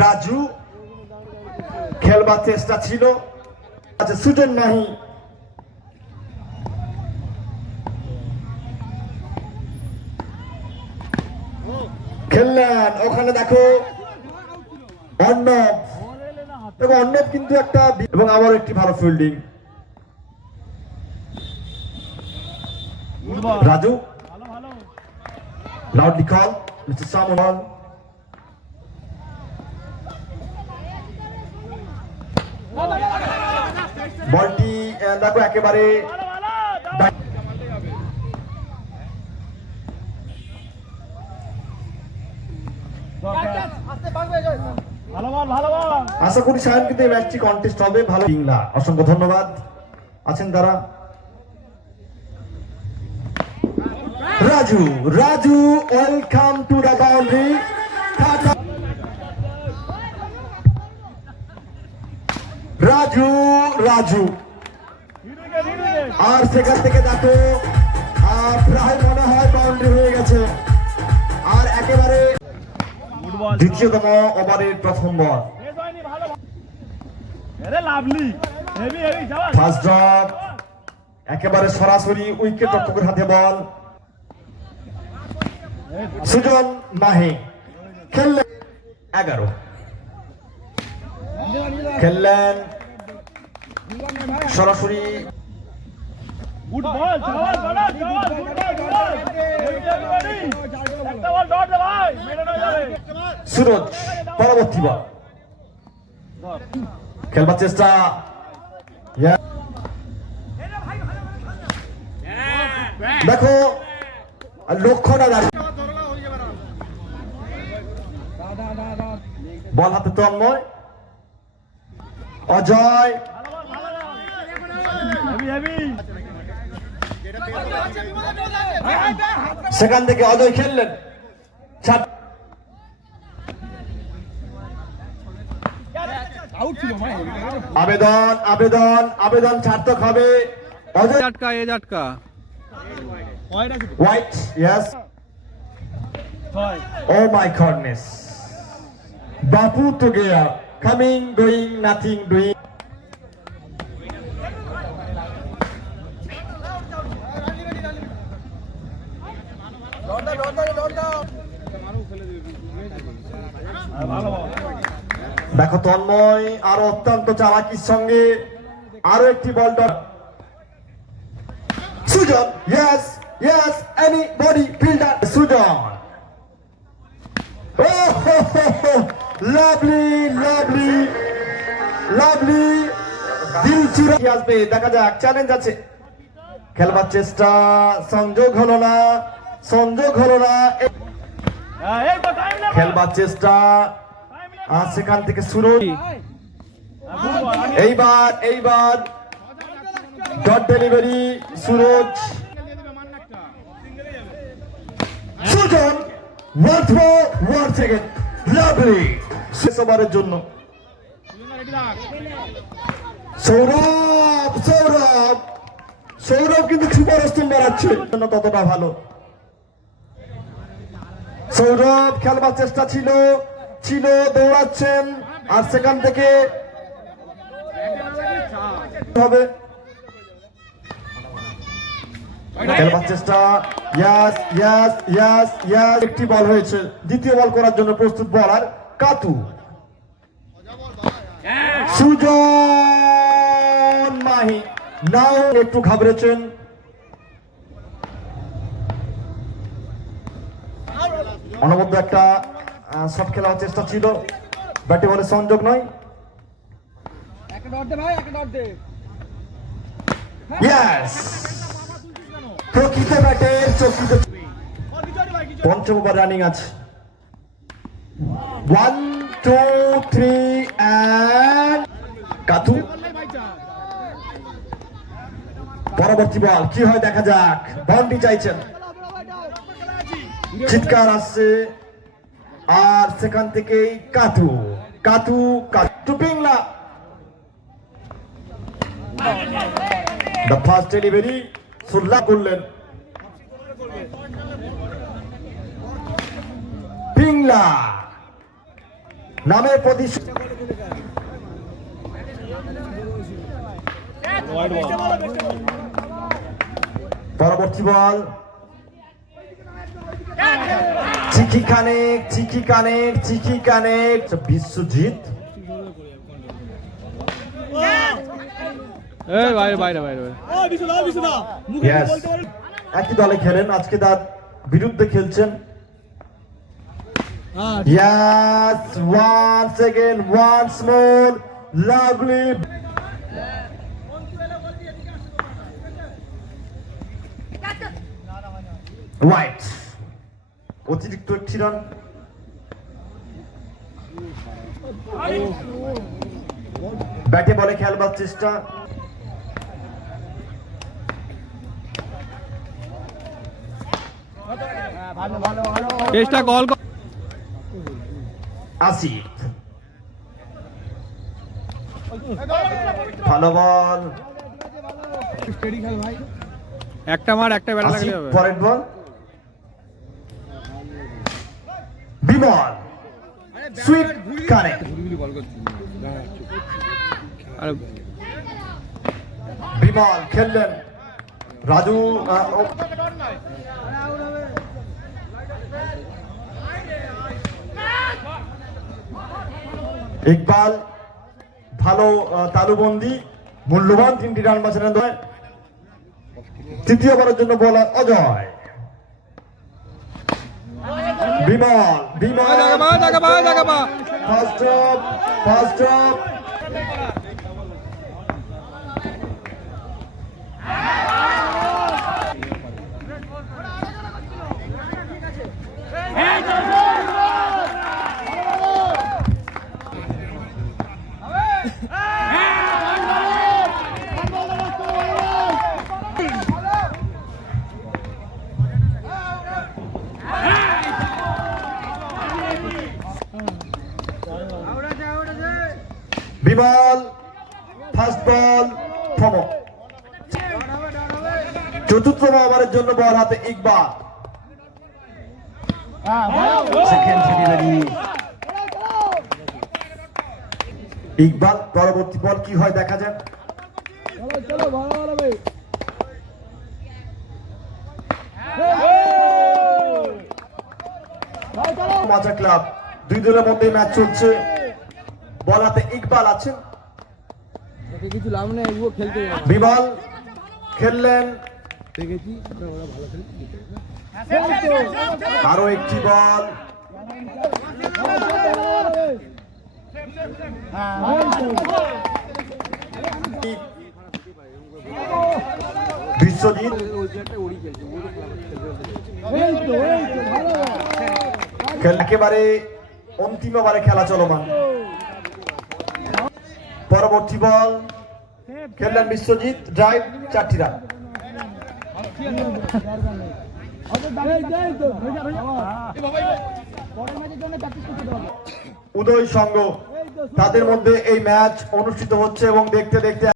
রাজু খেলবার চেষ্টা ছিল, সুজন মাহি খেললেন। ওখানে দেখো অর্ণব, দেখো অর্ণব কিন্তু একটা, এবং আবার একটি ভালো fielding. Raju loudly call mister সামন। বলটি দেখো একেবারে আশা করি সায়ন কিন্তু এই ম্যাচটি কন্টেস্ট হবে ভালো। অসংখ্য ধন্যবাদ আছেন তারা। Raju, Raju welcome to the boundary. Raju, Raju আর সেখান থেকে দেখো প্রায় মনে হয় বাউন্ডারি হয়ে গেছে। আর একেবারে দ্বিতীয়তম ওভারের প্রথম বল, ফার্স্ট ড্রপ, একেবারে সরাসরি উইকেট রক্ষকের হাতে বল। সুজন মাহি খেললেন 11, খেললেন সরাসরি। সুরজ পরবর্তী বল খেলবার চেষ্টা, দেখো লক্ষ্যটা বল হাতে তন্ময়, অজয় সেখান থেকে অজয় খেললেন। আবেদন আবেদন আবেদন সার্থক হবে। অজয় ঝটকা, এ ঝটকা white, yes. Oh my goodness, বাপু তো গয়া, কামিং গোয়িং নাথিং ডুইং। দেখো তন্ময় আরো অত্যন্ত চালাকির সঙ্গে আরো একটি ball dot. Sujan, yes yes, anybody fielder Sujan. Lovely lovely lovely, দিল চুরা আসবে, দেখা যাক। চ্যালেঞ্জ আছে, খেলবার চেষ্টা, সংযোগ হলো না, সংযোগ হলো না, খেলবার চেষ্টা। আর সেখান থেকে সুরজ, এইবার এইবার dot delivery Suraj. Sujan one second, lovely শেষ ওভারের জন্য। সৌরভ, সৌরভ সৌরভ কিন্তু সুপার স্টোন বাড়াচ্ছে, ততটা ভালো। সৌরভ খেলবার চেষ্টা ছিল, ছিল দৌড়াচ্ছেন, আর সেখান থেকে হবে খেলবার চেষ্টা। ইয়াস ইয়াস ইয়াস ইয়াস, একটি বল হয়েছে, দ্বিতীয় বল করার জন্য প্রস্তুত বলার কাতু। সুজন মাহি নাও একটু ঘাবড়েছেন। অনবদ্য একটা শট খেলার চেষ্টা ছিল, ব্যাটে বলে সংযোগ নয়। ইয়েস, প্রকৃত ব্যাটের চকিত। পঞ্চম ওভার রানিং আছে, 1 2 3 and কাতু। পরবর্তী বল কি হয় দেখা যাক। বাউন্ডারি চাইছেন, চিৎকার আসছে, আর সেখান থেকেই কাতু কাতু কাতু পিংলা। দ্য ফার্স্ট ডেলিভারি সুল্লা করলেন পিংলা। নামে প্রতিষ্ঠা পরবর্তী বল চিকি কানেক বিশ্বজিৎ Yes. একই দলে খেলেন, আজকে তার বিরুদ্ধে খেলছেন। Yes, once again, once more, lovely. White. অতিরিক্ত একটি রান। ব্যাটে বলে খেলবার চেষ্টা। আসিফ ভালো বল, একটা মার একটা ব্যাট লাগলে হবে। পরের বল বিমল সুইপ কানেক্ট। বিমল খেললেন, রাজু ইকবাল ভালো তালুবন্দি, মূল্যবান 3টি রান বাঁচানো দয়। তৃতীয়বারের জন্য বলার Ajay. Bimal first drop Bimal first ball থম। চতুর্থ ওভারের জন্য বল হাতে ইকবাল। ইকবাল পরবর্তী বল কি হয় দেখা যাক। মাজা ক্লাব, দুই দলের মধ্যে ম্যাচ চলছে। বল হাতে ইকবাল আছেন। বিমল খেললেন, আরো একটি বল। বিশ্বজিৎ একেবারে অন্তিম ওভারে খেলা চলমান। পরবর্তী বল খেললেন বিশ্বজিৎ, ড্রাইভ 4টি রান। উদয় সংঘ তাদের মধ্যে এই ম্যাচ অনুষ্ঠিত হচ্ছে এবং দেখতে দেখতে